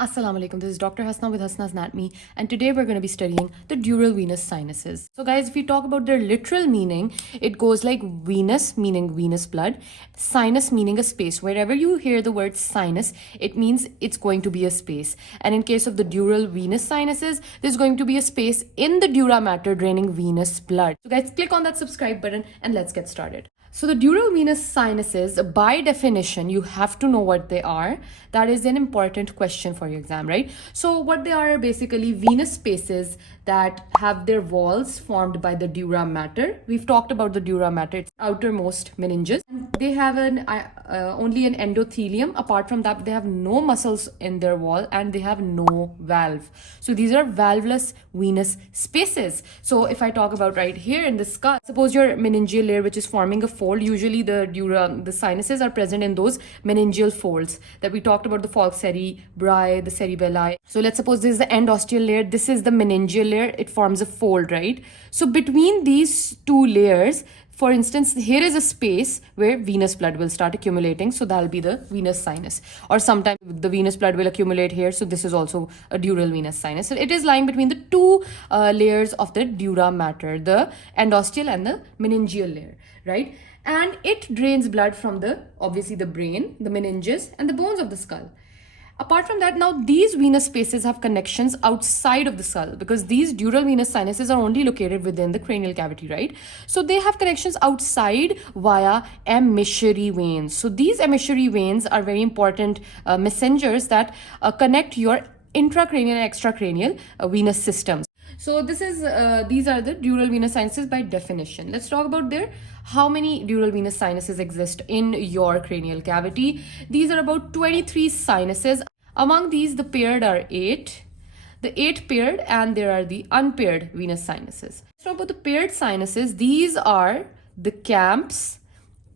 Assalamu alaikum, this is Dr. Hasna with Hasna's Anatomy, and today we're going to be studying the dural venous sinuses. So guys, if we talk about their literal meaning, it goes like venous meaning venous blood, sinus meaning a space. Wherever you hear the word sinus, it means it's going to be a space. And in case of the dural venous sinuses, there's going to be a space in the dura mater draining venous blood. So guys, click on that subscribe button and let's get started. So the dural venous sinuses, by definition, you have to know what they are. That is an important question for your exam, right? So what they are basically venous spaces that have their walls formed by the dura mater. We've talked about the dura mater, its outermost meninges. They have only an endothelium. Apart from that, they have no muscles in their wall and they have no valve. So these are valveless venous spaces. So if I talk about right here in the skull, suppose your meningeal layer which is forming a fold, usually the sinuses are present in those meningeal folds that we talked about, the falx cerebri, the cerebelli. So let's suppose this is the endosteal layer, this is the meningeal layer, it forms a fold, right? So between these two layers, for instance, here is a space where venous blood will start accumulating. So that'll be the venous sinus. Or sometimes the venous blood will accumulate here. So this is also a dural venous sinus. So it is lying between the two layers of the dura mater, the endosteal and the meningeal layer, right? And it drains blood from obviously the brain, the meninges, and the bones of the skull. Apart from that, now these venous spaces have connections outside of the skull because these dural venous sinuses are only located within the cranial cavity, right? So they have connections outside via emissary veins. So these emissary veins are very important messengers that connect your intracranial and extracranial venous systems. So these are the dural venous sinuses by definition. Let's talk about how many dural venous sinuses exist in your cranial cavity. These are about 23 sinuses. Among these, the paired are 8. The 8 paired, and there are the unpaired venous sinuses. Let's talk about the paired sinuses. These are the camps,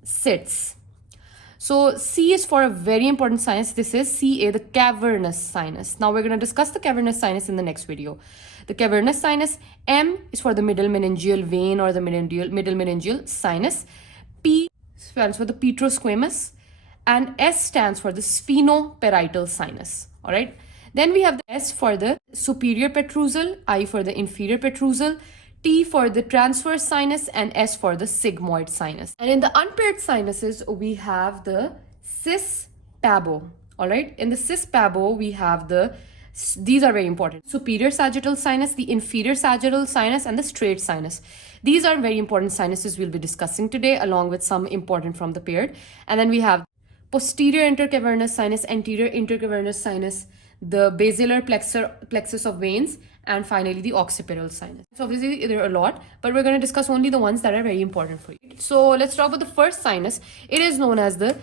sits. So C is for a very important sinus. This is CA, the cavernous sinus. Now we're going to discuss the cavernous sinus in the next video. The cavernous sinus. M is for the middle meningeal vein or the middle meningeal sinus. P stands for the petrosquamous. And S stands for the sphenoparietal sinus. All right. Then we have the S for the superior petrosal, I for the inferior petrosal, T for the transverse sinus, and S for the sigmoid sinus. And in the unpaired sinuses, we have the cis pabo. All right. In the cis pabo, we have these are very important: superior sagittal sinus, the inferior sagittal sinus, and the straight sinus. These are very important sinuses we'll be discussing today, along with some important from the paired. And then we have posterior intercavernous sinus, anterior intercavernous sinus, the basilar plexus of veins, and finally the occipital sinus. So obviously there are a lot, but we're going to discuss only the ones that are very important for you. So let's talk about the first sinus. It is known as the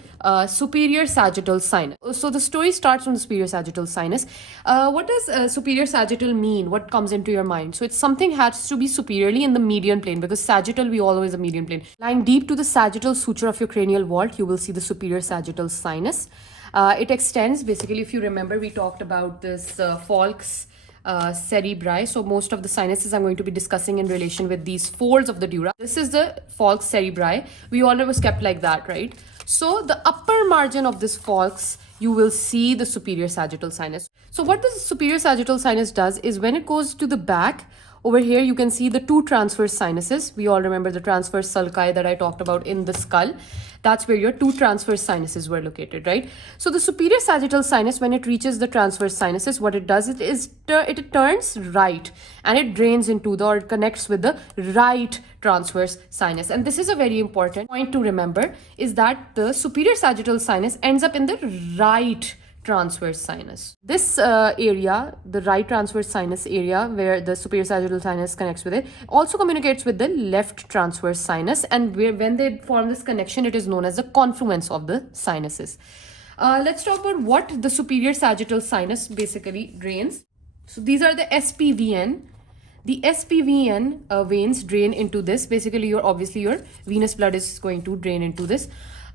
superior sagittal sinus. So the story starts from the superior sagittal sinus. What does superior sagittal mean? What comes into your mind? So it's something has to be superiorly in the median plane, because sagittal, we always a median plane. Lying deep to the sagittal suture of your cranial vault, you will see the superior sagittal sinus. It extends, basically, if you remember, we talked about this falx cerebri. So most of the sinuses I'm going to be discussing in relation with these folds of the dura. This is the falx cerebri. We all was kept like that, right? So the upper margin of this falx, you will see the superior sagittal sinus. So what the superior sagittal sinus does is when it goes to the back, over here you can see the two transverse sinuses. We all remember the transverse sulci that I talked about in the skull. That's where your two transverse sinuses were located, right? So the superior sagittal sinus, when it reaches the transverse sinuses, what it does is it turns right and it drains into or it connects with the right transverse sinus. And this is a very important point to remember, is that the superior sagittal sinus ends up in the right transverse sinus. This area, the right transverse sinus area where the superior sagittal sinus connects with it, also communicates with the left transverse sinus, and when they form this connection, it is known as the confluence of the sinuses. Let's talk about what the superior sagittal sinus basically drains. So these are the SPVN. The SPVN veins drain into this. Basically, obviously your venous blood is going to drain into this.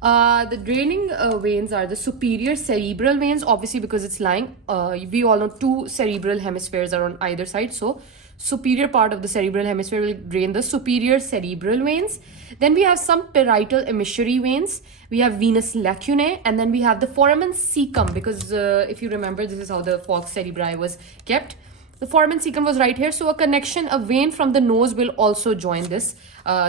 The draining veins are the superior cerebral veins, obviously because it's lying. We all know two cerebral hemispheres are on either side. So superior part of the cerebral hemisphere will drain the superior cerebral veins. Then we have some parietal emissary veins. We have venous lacunae, and then we have the foramen cecum, because if you remember, this is how the falx cerebri was kept. The foramen cecum was right here. So a vein from the nose will also join this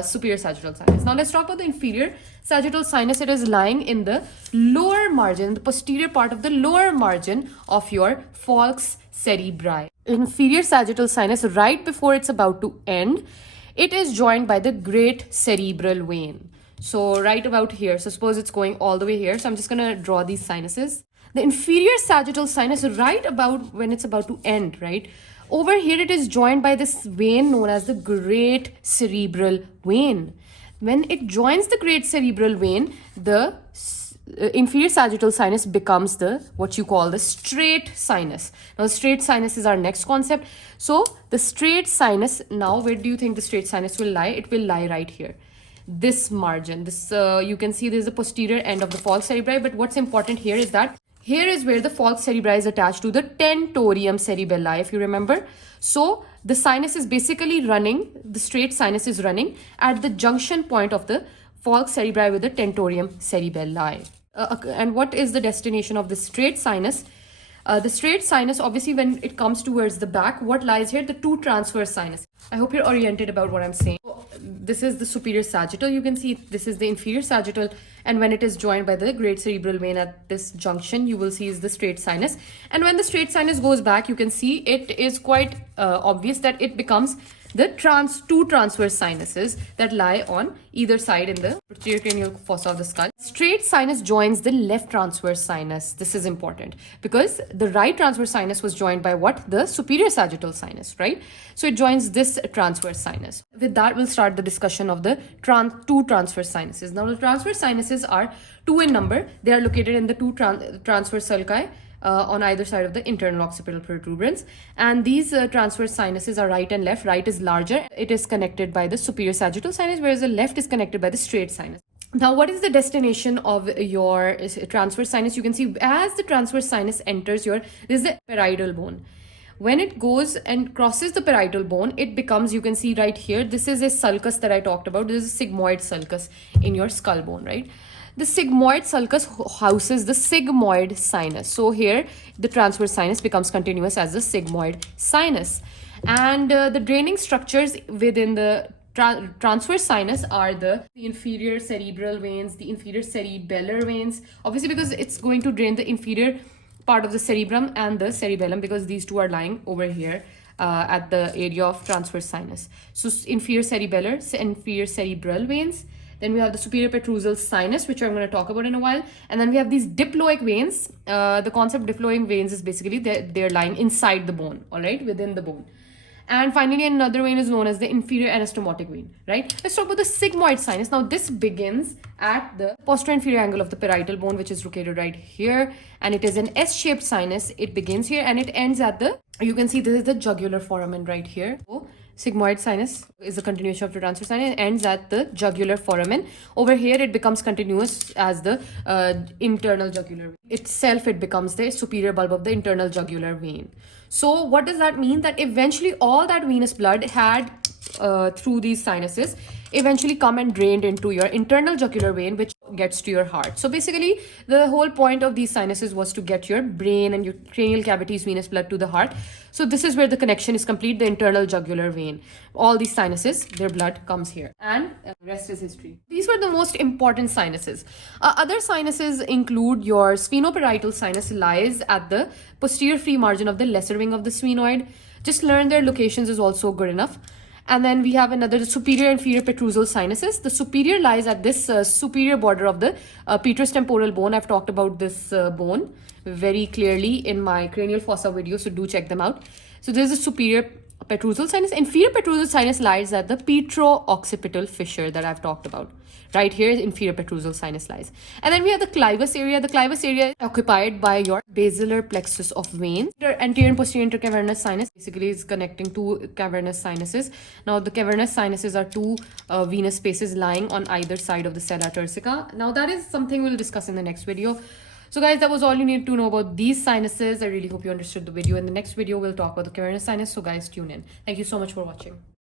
superior sagittal sinus. Now let's talk about the inferior sagittal sinus. It is lying in the lower margin, the posterior part of the lower margin of your falx cerebri. Inferior sagittal sinus, right before it's about to end, it is joined by the great cerebral vein. So right about here. So suppose it's going all the way here. So I'm just going to draw these sinuses. The inferior sagittal sinus, right about when it's about to end, right? Over here, it is joined by this vein known as the great cerebral vein. When it joins the great cerebral vein, the inferior sagittal sinus becomes what you call the straight sinus. Now, the straight sinus is our next concept. So, the straight sinus, now where do you think the straight sinus will lie? It will lie right here. This margin, you can see there's the posterior end of the falx cerebri, but what's important here is that here is where the falx cerebri is attached to the tentorium cerebelli, if you remember. So the sinus is basically running, the straight sinus is running at the junction point of the falx cerebri with the tentorium cerebelli. And what is the destination of the straight sinus? The straight sinus, obviously, when it comes towards the back, what lies here? The two transverse sinus. I hope you're oriented about what I'm saying. This is the superior sagittal. You can see this is the inferior sagittal. And when it is joined by the great cerebral vein at this junction, you will see is the straight sinus. And when the straight sinus goes back, you can see it is quite obvious that it becomes the two transverse sinuses that lie on either side in the posterior cranial fossa of the skull. Straight sinus joins the left transverse sinus. This is important because the right transverse sinus was joined by what? The superior sagittal sinus, right? So it joins this transverse sinus. With that, we'll start the discussion of the two transverse sinuses. Now, the transverse sinuses are two in number. They are located in the two transverse sulci. On either side of the internal occipital protuberance, and these transverse sinuses are right and left. Right is larger, it is connected by the superior sagittal sinus, whereas the left is connected by the straight sinus. Now, what is the destination of your transverse sinus? You can see as the transverse sinus enters this is the parietal bone. When it goes and crosses the parietal bone, it becomes, you can see right here, this is a sulcus that I talked about. This is a sigmoid sulcus in your skull bone, right? The sigmoid sulcus houses the sigmoid sinus. So here, the transverse sinus becomes continuous as the sigmoid sinus. And the draining structures within the transverse sinus are the inferior cerebral veins, the inferior cerebellar veins. Obviously, because it's going to drain the inferior part of the cerebrum and the cerebellum, because these two are lying over here at the area of transverse sinus. So inferior cerebellar, inferior cerebral veins. Then we have the superior petrosal sinus, which I'm going to talk about in a while. And then we have these diploic veins. The concept of diploic veins is basically they're lying inside the bone, all right, within the bone. And finally, another vein is known as the inferior anastomotic vein, right? Let's talk about the sigmoid sinus. Now, this begins at the posterior inferior angle of the parietal bone, which is located right here. And it is an S-shaped sinus. It begins here and it ends at you can see this is the jugular foramen right here. So, sigmoid sinus is the continuation of the transverse sinus and ends at the jugular foramen. Over here, it becomes continuous as the internal jugular vein. Itself, it becomes the superior bulb of the internal jugular vein. So what does that mean? That eventually all that venous blood had through these sinuses eventually come and drained into your internal jugular vein, which gets to your heart. So basically, the whole point of these sinuses was to get your brain and your cranial cavities venous blood to the heart. So this is where the connection is complete, the internal jugular vein. All these sinuses, their blood comes here, and rest is history. These were the most important sinuses. Other sinuses include your sphenoparietal sinus, lies at the posterior free margin of the lesser wing of the sphenoid. Just learn their locations is also good enough. And then we have the superior inferior petrosal sinuses. The superior lies at this superior border of the petrous temporal bone. I've talked about this bone very clearly in my cranial fossa video, so do check them out. So this is the superior petrosal sinus. Inferior petrosal sinus lies at the petro-occipital fissure that I've talked about, Right here, inferior petrosal sinus lies. And then we have the clivus area. The clivus area is occupied by your basilar plexus of veins. The anterior and posterior intercavernous sinus basically is connecting two cavernous sinuses. Now, the cavernous sinuses are two venous spaces lying on either side of the sella turcica. Now, that is something we'll discuss in the next video. So guys, that was all you need to know about these sinuses. I really hope you understood the video. In the next video, we'll talk about the cavernous sinus. So guys, tune in. Thank you so much for watching.